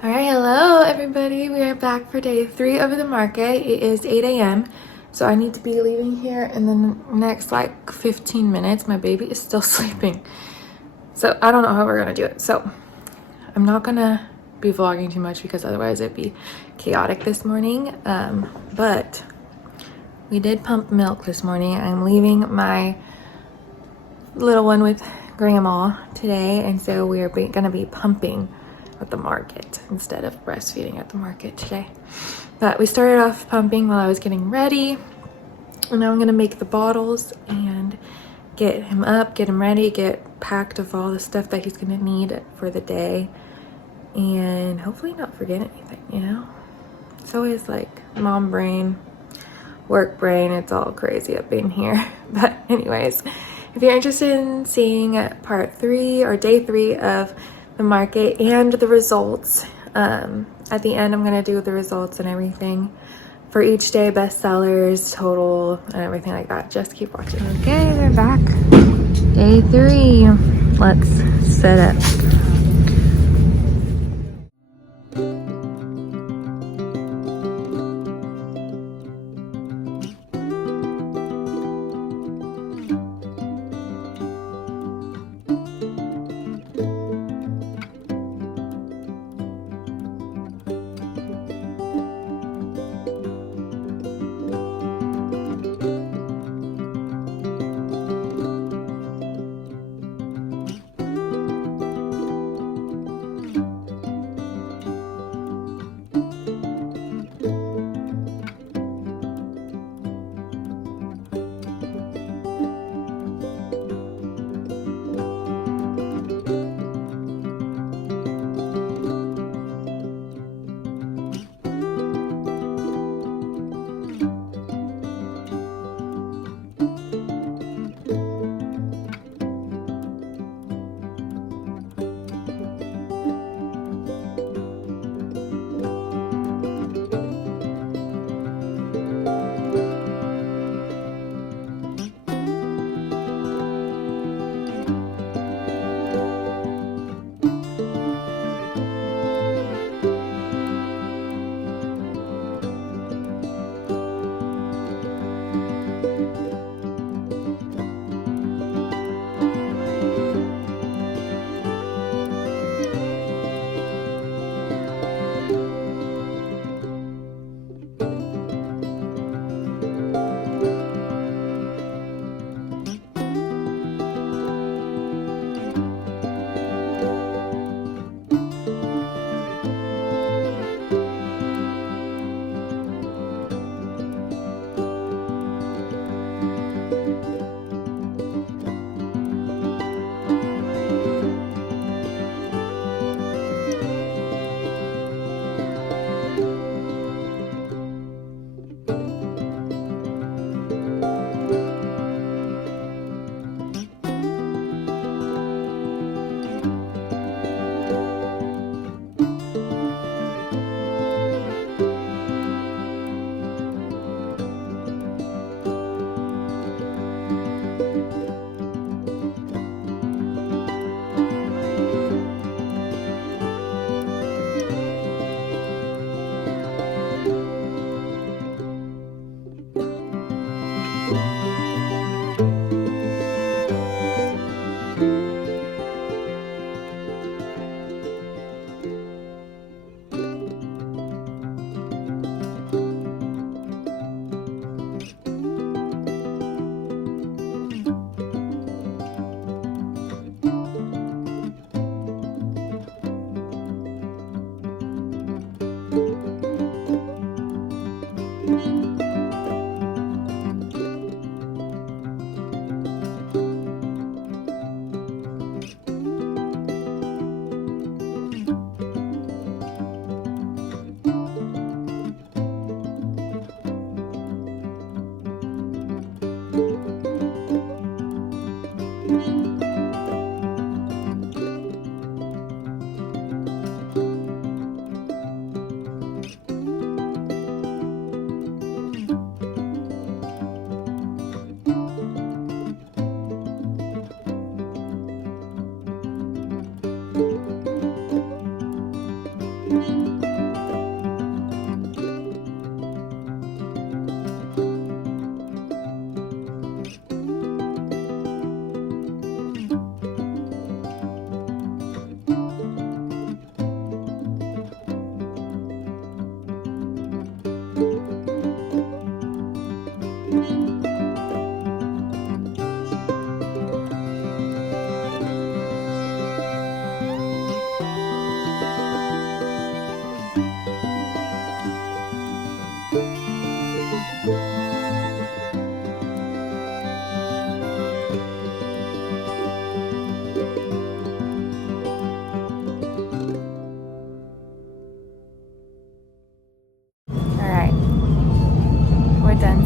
All right, hello everybody. We are back for day 3 of the market. It is 8 a.m. So I need to be leaving here in the next like 15 minutes. My baby is still sleeping. So I don't know how we're gonna do it. So I'm not gonna be vlogging too much because otherwise it'd be chaotic this morning. But we did pump milk this morning. I'm leaving my little one with grandma today, and so we are gonna be pumping at the market instead of breastfeeding at the market today. But we started off pumping while I was getting ready, and now I'm gonna make the bottles and get him up, get him ready, get packed of all the stuff that he's gonna need for the day, and hopefully not forget anything, you know? It's always like mom brain, work brain, it's all crazy up in here. But anyways, if you're interested in seeing part 3 or day 3 of the market and the results, at the end I'm gonna do the results and everything for each day, bestsellers, total, and everything like that. Just keep watching. Okay, we're back. Day 3. Let's set up.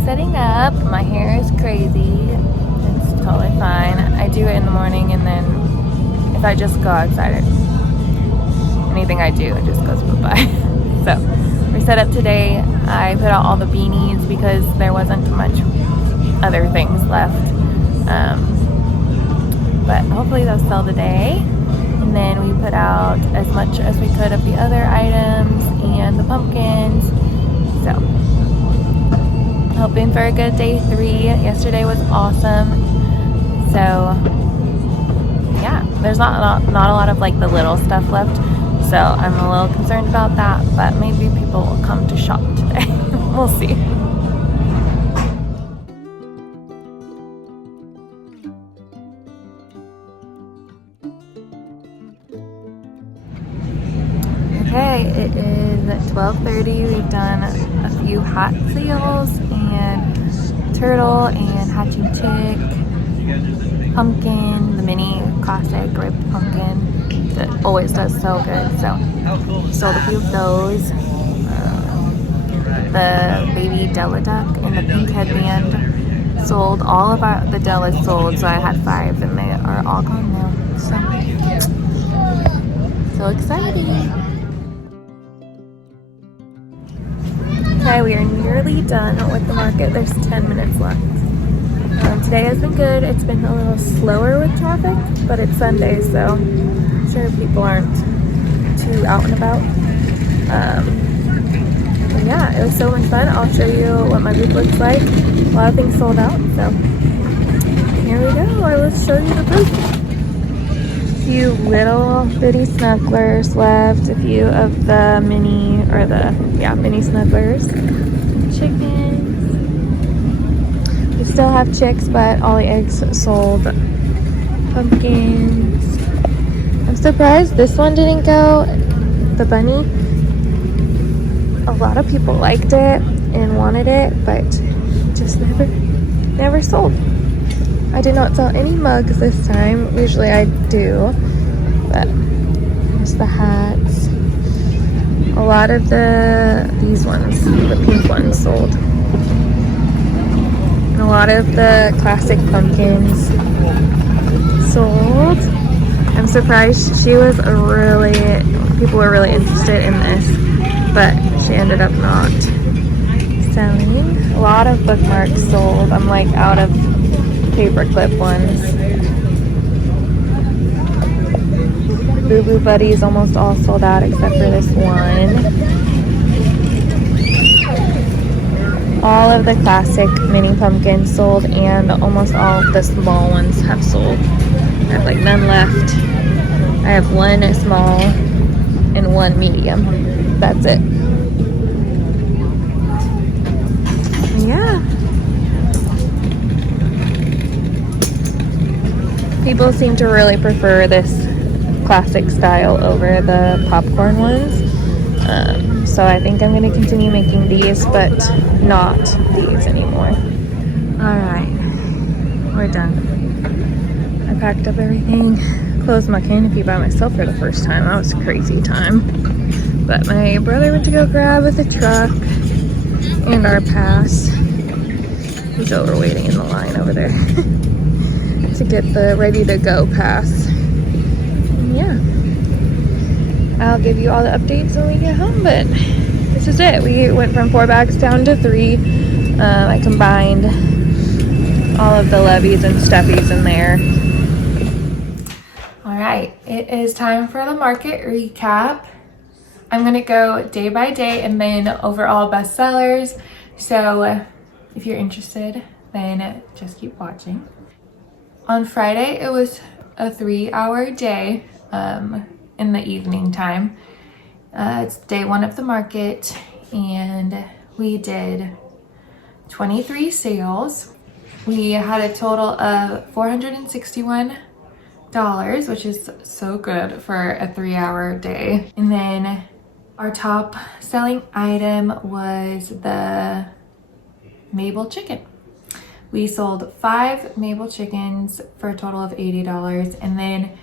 Setting up. My hair is crazy. It's totally fine. I do it in the morning, and then if I just go outside, anything I do, it just goes bye-bye. So we're set up today. I put out all the beanies because there wasn't much other things left. But hopefully they'll sell today. And then we put out as much as we could of the other items and the pumpkins. So hoping for a good day 3. Yesterday was awesome. So yeah, there's not a lot of like the little stuff left. So I'm a little concerned about that, but maybe people will come to shop today. We'll see. Okay, it is 12:30. We've done a few hot seals and turtle and hatching chick, pumpkin, the mini classic ribbed pumpkin that always does so good. So sold a few of those. The baby Della duck and the pink headband sold. All of the Dellas sold, so I had 5 and they are all gone now. So exciting. Okay, we are nearly done with the market. There's 10 minutes left. Today has been good. It's been a little slower with traffic, but it's Sunday, so I'm sure people aren't too out and about. But yeah, it was so much fun. I'll show you what my booth looks like. A lot of things sold out, so here we go. Let's show you the booth. A few little bitty snugglers left. A few of the mini snugglers. Chickens. We still have chicks, but all the eggs sold. Pumpkins. I'm surprised this one didn't go. The bunny. A lot of people liked it and wanted it, but just never sold. I did not sell any mugs this time. Usually I do, but there's the hats. A lot of these ones, the pink ones, sold. And a lot of the classic pumpkins sold. I'm surprised. People were really interested in this, but she ended up not selling. A lot of bookmarks sold. I'm like out of paper clip ones. Boo Boo Buddies almost all sold out except for this one. All of the classic mini pumpkins sold, and almost all of the small ones have sold. I have like none left. I have 1 small and 1 medium. That's it. Yeah. People seem to really prefer this classic style over the popcorn ones. So I think I'm going to continue making these, but not these anymore. Alright. We're done. I packed up everything. Closed my canopy by myself for the first time. That was a crazy time. But my brother went to go grab with the truck and our pass. He's over waiting in the line over there to get the ready to go pass. And yeah, I'll give you all the updates when we get home, but this is it. We went from 4 bags down to 3. I combined all of the Loveys and stuffies in there. All right, it is time for the market recap. I'm gonna go day by day and then overall bestsellers. So if you're interested, then just keep watching. On Friday, it was a 3-hour day in the evening time. It's day 1 of the market, and we did 23 sales. We had a total of $461, which is so good for a 3-hour day. And then our top selling item was the Mabel chicken. We sold 5 Mabel chickens for a total of $80. And then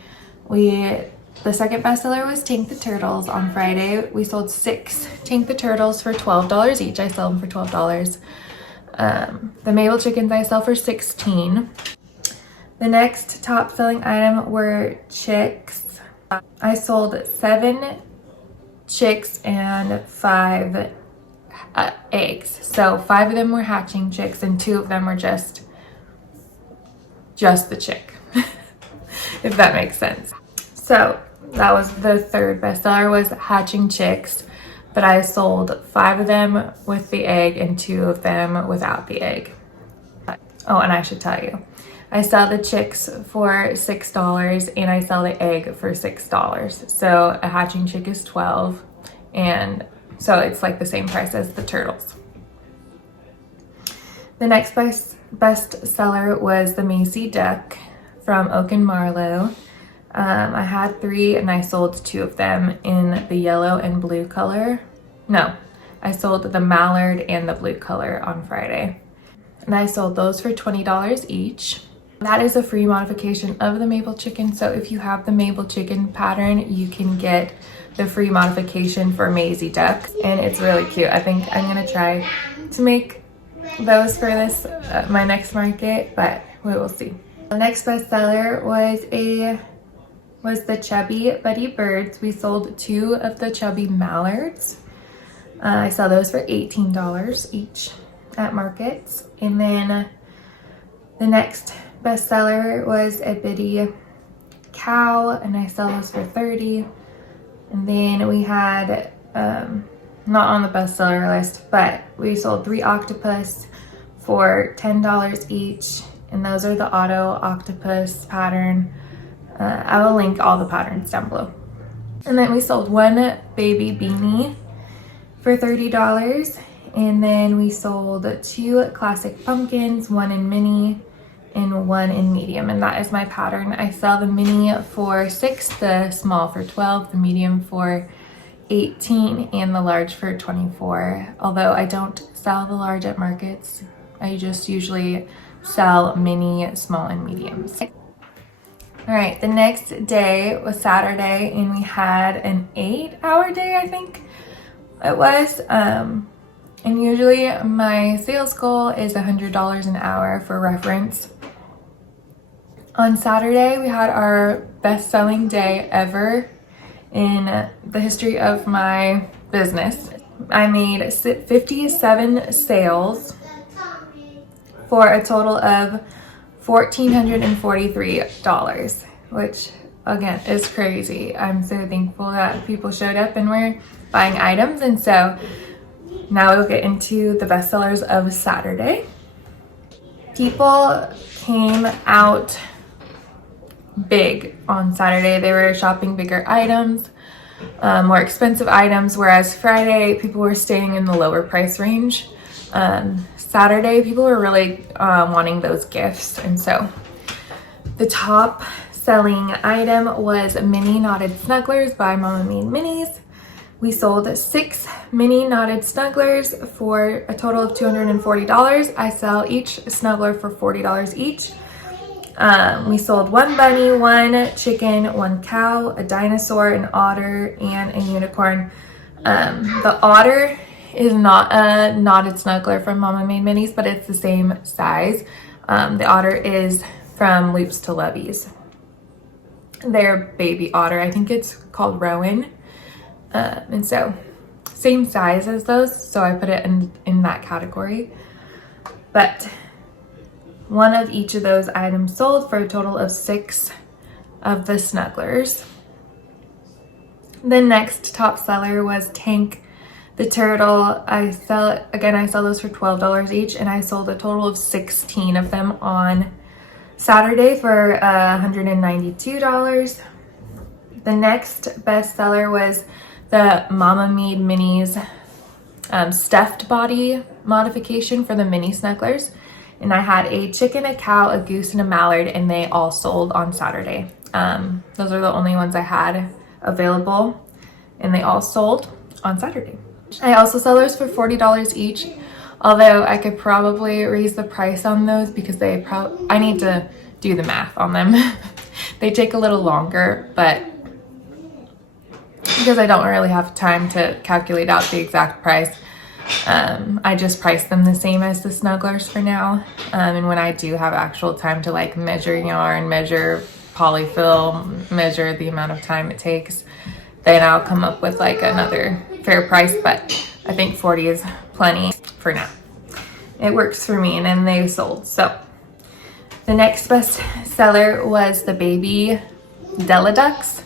the second bestseller was Tank the Turtles on Friday. We sold 6 Tank the Turtles for $12 each. I sell them for $12. The Mabel chickens I sell for $16. The next top selling item were chicks. I sold 7 chicks and 5 eggs. So 5 of them were hatching chicks and 2 of them were just the chick, if that makes sense. So that was the third bestseller, was hatching chicks, but I sold 5 of them with the egg and 2 of them without the egg. Oh, and I should tell you, I sell the chicks for $6 and I sell the egg for $6. So a hatching chick is $12, and so it's like the same price as the turtles. The next best seller was the Macy Duck from Oak and Marlow. I had 3 and I sold 2 of them in the yellow and blue color. No, I sold the mallard and the blue color on Friday. And I sold those for $20 each. That is a free modification of the Mabel chicken. So if you have the Mabel chicken pattern, you can get the free modification for Maisie Duck, and it's really cute. I think I'm gonna try to make those for this my next market, but we will see. The next bestseller was the Chubby Buddy Birds. We sold 2 of the Chubby Mallards. I sell those for $18 each at markets. And then the next bestseller was a Biddy Cow, and I sell those for $30. And then we had, not on the bestseller list, but we sold 3 octopus for $10 each. And those are the auto octopus pattern. I will link all the patterns down below. And then we sold 1 baby beanie for $30. And then we sold 2 classic pumpkins, 1 in mini and 1 in medium, and that is my pattern. I sell the mini for $6, the small for $12, the medium for $18, and the large for $24. Although I don't sell the large at markets, I just usually sell mini, small, and mediums. All right, the next day was Saturday, and we had an 8-hour day, I think it was. And usually my sales goal is $100 an hour for reference. On Saturday, we had our best-selling day ever in the history of my business. I made 57 sales for a total of $1,443, which again is crazy. I'm so thankful that people showed up and were buying items. And so now we'll get into the bestsellers of Saturday. People came out big on Saturday. They were shopping bigger items, more expensive items, whereas Friday people were staying in the lower price range. Saturday people were really wanting those gifts, and so the top selling item was mini knotted snugglers by Mama Made Minis. We sold 6 mini knotted snugglers for a total of $240. I sell each snuggler for $40 each. We sold 1 bunny, 1 chicken, 1 cow, a dinosaur, an otter, and a unicorn. The otter is not a knotted snuggler from Mama Made Minis, but it's the same size. The otter is from Loops to Loveys. Their baby otter, I think it's called Rowan. And so same size as those, so I put it in that category. But 1 of each of those items sold for a total of 6 of the snugglers. The next top seller was Tank the Turtle. I sell those for $12 each, and I sold a total of 16 of them on Saturday for $192. The next best seller was the Mama Made Minis stuffed body modification for the mini Snugglers. And I had a chicken, a cow, a goose, and a mallard, and they all sold on Saturday. Those are the only ones I had available, and they all sold on Saturday. I also sell those for $40 each, although I could probably raise the price on those because I need to do the math on them. They take a little longer, but because I don't really have time to calculate out the exact price, I just price them the same as the Snugglers for now. And when I do have actual time to like measure yarn, measure polyfill, measure the amount of time it takes, then I'll come up with like another fair price. But I think 40 is plenty for now. It works for me, and then they sold. So the next best seller was the baby Della ducks.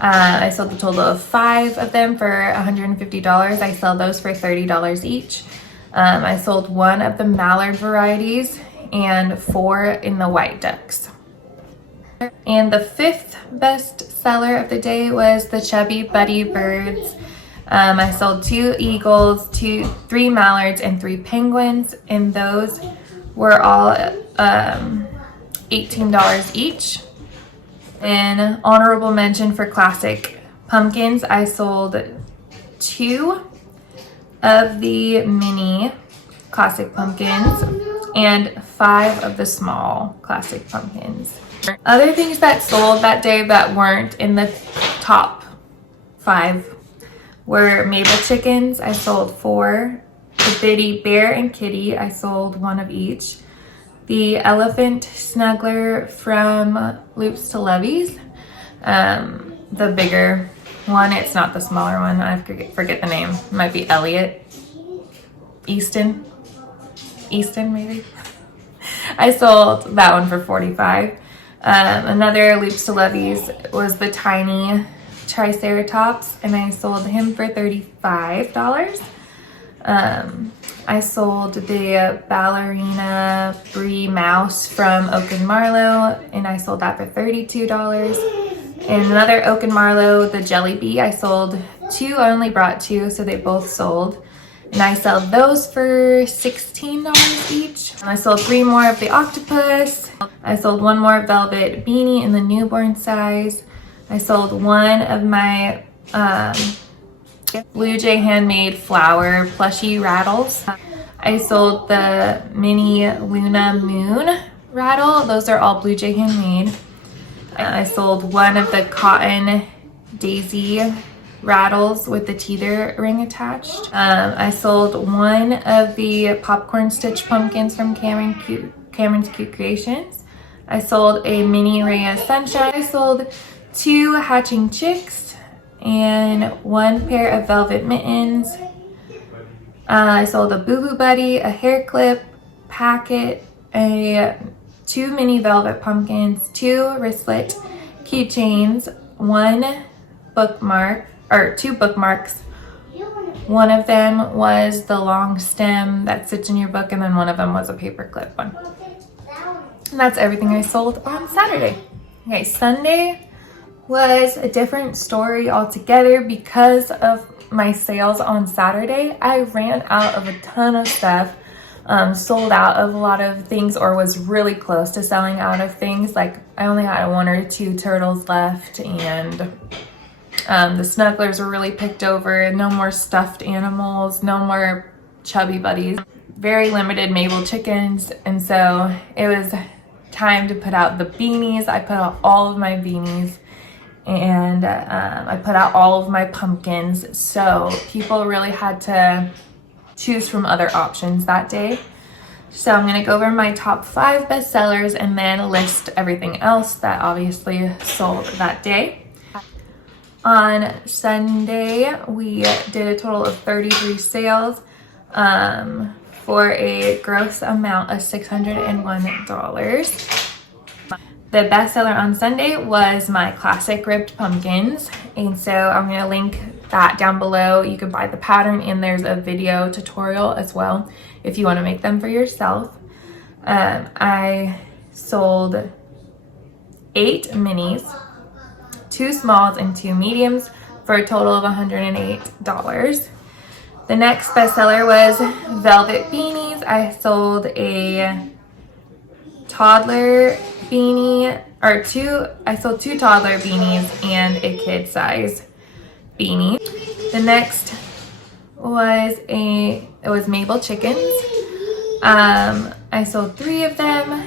I sold a total of 5 of them for $150. I sell those for $30 each. I sold 1 of the mallard varieties and 4 in the white ducks. And the 5th best seller of the day was the Chubby Buddy birds. I sold 2 eagles, 3 mallards, and 3 penguins, and those were all $18 each. An honorable mention for classic pumpkins, I sold 2 of the mini classic pumpkins and 5 of the small classic pumpkins. Other things that sold that day that weren't in the top 5 were Mabel chickens. I sold 4. The Biddy bear and kitty, I sold 1 of each. The elephant snuggler from Loops to Loveys. The bigger one, it's not the smaller one. I forget the name. It might be Elliot. Easton maybe. I sold that one for $45. Another Loops to Loveys was the tiny Triceratops, and I sold him for $35. I sold the ballerina brie mouse from Oak and Marlow, and I sold that for $32. And another Oak and Marlow, the jelly bee, I sold 2. I only brought 2, so they both sold. And I sold those for $16 each. And I sold 3 more of the octopus. I sold 1 more velvet beanie in the newborn size. I sold 1 of my Blue Jay handmade flower plushie rattles. I sold the mini Luna Moon rattle. Those are all Blue Jay handmade. I sold 1 of the cotton daisy rattles with the teether ring attached. I sold 1 of the popcorn stitch pumpkins from Cameron's Cute Creations. I sold a mini Rhea Sunshine. I sold 2 hatching chicks and 1 pair of velvet mittens. I sold a Boo Boo Buddy, a hair clip, packet, 2 mini velvet pumpkins, 2 wristlet keychains, 2 bookmarks. One of them was the long stem that sits in your book, and then one of them was a paperclip one. And that's everything I sold on Saturday. Okay, Sunday was a different story altogether. Because of my sales on Saturday, I ran out of a ton of stuff, sold out of a lot of things, or was really close to selling out of things. Like I only had 1 or 2 turtles left, and the Snugglers were really picked over. No more stuffed animals, no more Chubby Buddies, very limited Mabel chickens. And so it was time to put out the beanies. I put out all of my beanies, and I put out all of my pumpkins. So people really had to choose from other options that day. So I'm gonna go over my top 5 bestsellers and then list everything else that obviously sold that day. On Sunday, we did a total of 33 sales for a gross amount of $601. The bestseller on Sunday was my classic ribbed pumpkins, And so I'm going to link that down below. You can buy the pattern, and there's a video tutorial as well if you want to make them for yourself. I sold 8 minis, 2 smalls, and 2 mediums for a total of $108. The next bestseller was velvet beanies. I sold a toddler beanie, or I sold 2 toddler beanies and a kid size beanie. The next was it was Mabel chickens. I sold 3 of them.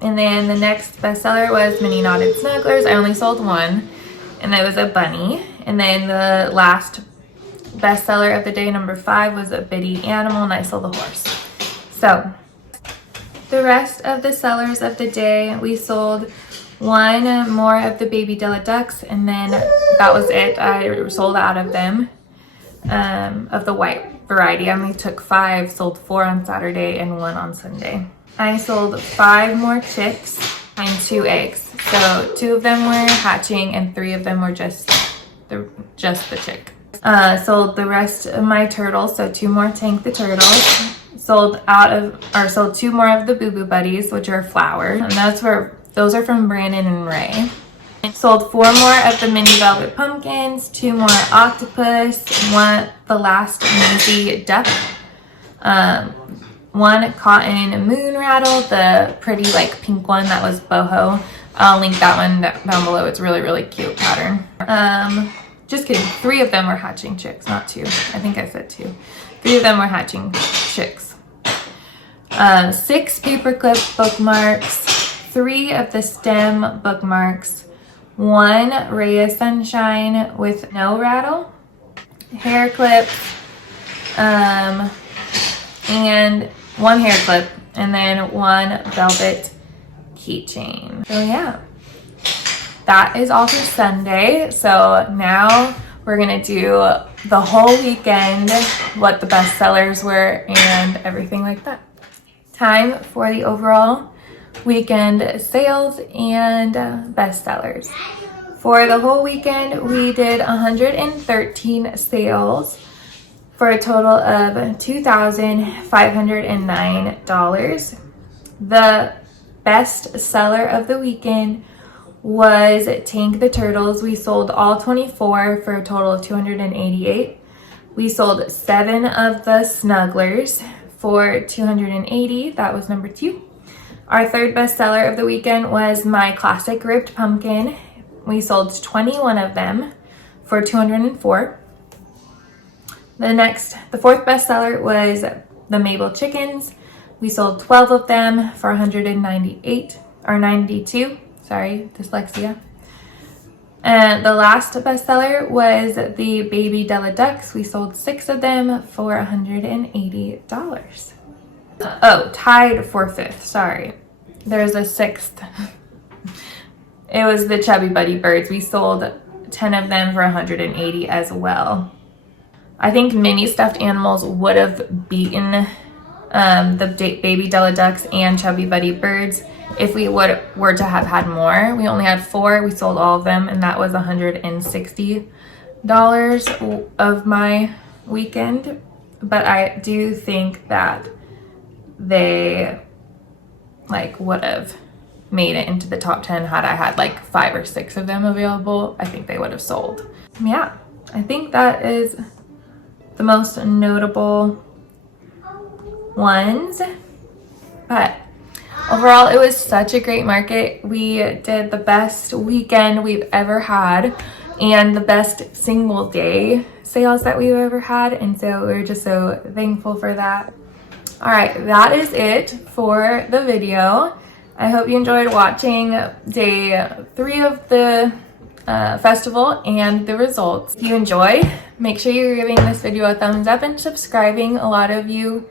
And then the next bestseller was mini knotted snugglers. I only sold 1, and that was a bunny. And then the last bestseller of the day, number 5, was a bitty animal, and I sold the horse. So the rest of the sellers of the day, we sold 1 more of the baby Della ducks, and then that was it. I sold out of them, of the white variety. I only took 5, sold 4 on Saturday and 1 on Sunday. I sold 5 more chicks and 2 eggs. So 2 of them were hatching and 3 of them were just the chick. Sold the rest of my turtles, so 2 more Tank the turtles. Sold 2 more of the Boo Boo Buddies, which are flowers, and those are from Brandon and Ray. Sold 4 more of the mini velvet pumpkins, 2 more octopus, the last Maisie duck, 1 cotton moon rattle, the pretty like pink one that was boho. I'll link that one down below. It's really, really cute pattern. Just kidding. 3 of them were hatching chicks, not 2. I think I said 2. 3 of them were hatching chicks. 6 paperclip bookmarks, 3 of the stem bookmarks, 1 Ray of Sunshine with no rattle, hair clip, and 1 hair clip, and then 1 velvet keychain. So yeah, that is all for Sunday. So now we're gonna do the whole weekend, what the best sellers were and everything like that. Time for the overall weekend sales and best sellers. For the whole weekend, we did 113 sales for a total of $2,509. The best seller of the weekend was Tank the Turtles. We sold all 24 for a total of $288. We sold 7 of the Snugglers for $280. That was number 2. Our third best seller of the weekend was my classic ribbed pumpkin. We sold 21 of them for $204. The fourth best seller was the Mabel chickens. We sold 12 of them for $192. Sorry, dyslexia. And the last bestseller was the baby Della ducks. We sold 6 of them for $180. Oh, tied for 5th. Sorry. There's a 6th. It was the Chubby Buddy birds. We sold 10 of them for $180 as well. I think mini stuffed animals would have beaten the baby Della ducks and Chubby Buddy birds if we were to have had more. We only had 4. We sold all of them, and that was $160 of my weekend. But I do think that they would have made it into the top 10 had I had 5 or 6 of them available. I think they would have sold. Yeah, I think that is the most notable ones. But overall, it was such a great market. We did the best weekend we've ever had and the best single day sales that we've ever had. And so we're just so thankful for that. All right, that is it for the video. I hope you enjoyed watching day 3 of the festival and the results. If you enjoyed, make sure you're giving this video a thumbs up and subscribing. A lot of you,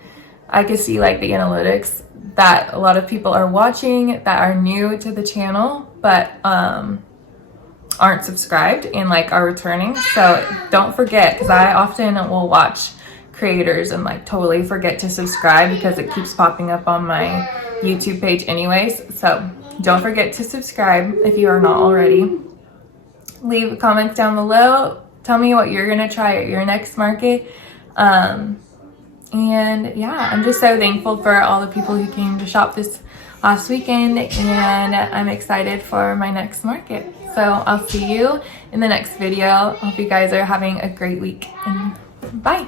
I can see the analytics that a lot of people are watching that are new to the channel but aren't subscribed and are returning. So don't forget, because I often will watch creators and totally forget to subscribe because it keeps popping up on my YouTube page anyways. So don't forget to subscribe if you are not already. leave comments down below. Tell me what you're gonna try at your next market. And yeah, I'm just so thankful for all the people who came to shop this last weekend, and I'm excited for my next market. So I'll see you in the next video. Hope you guys are having a great week, and bye.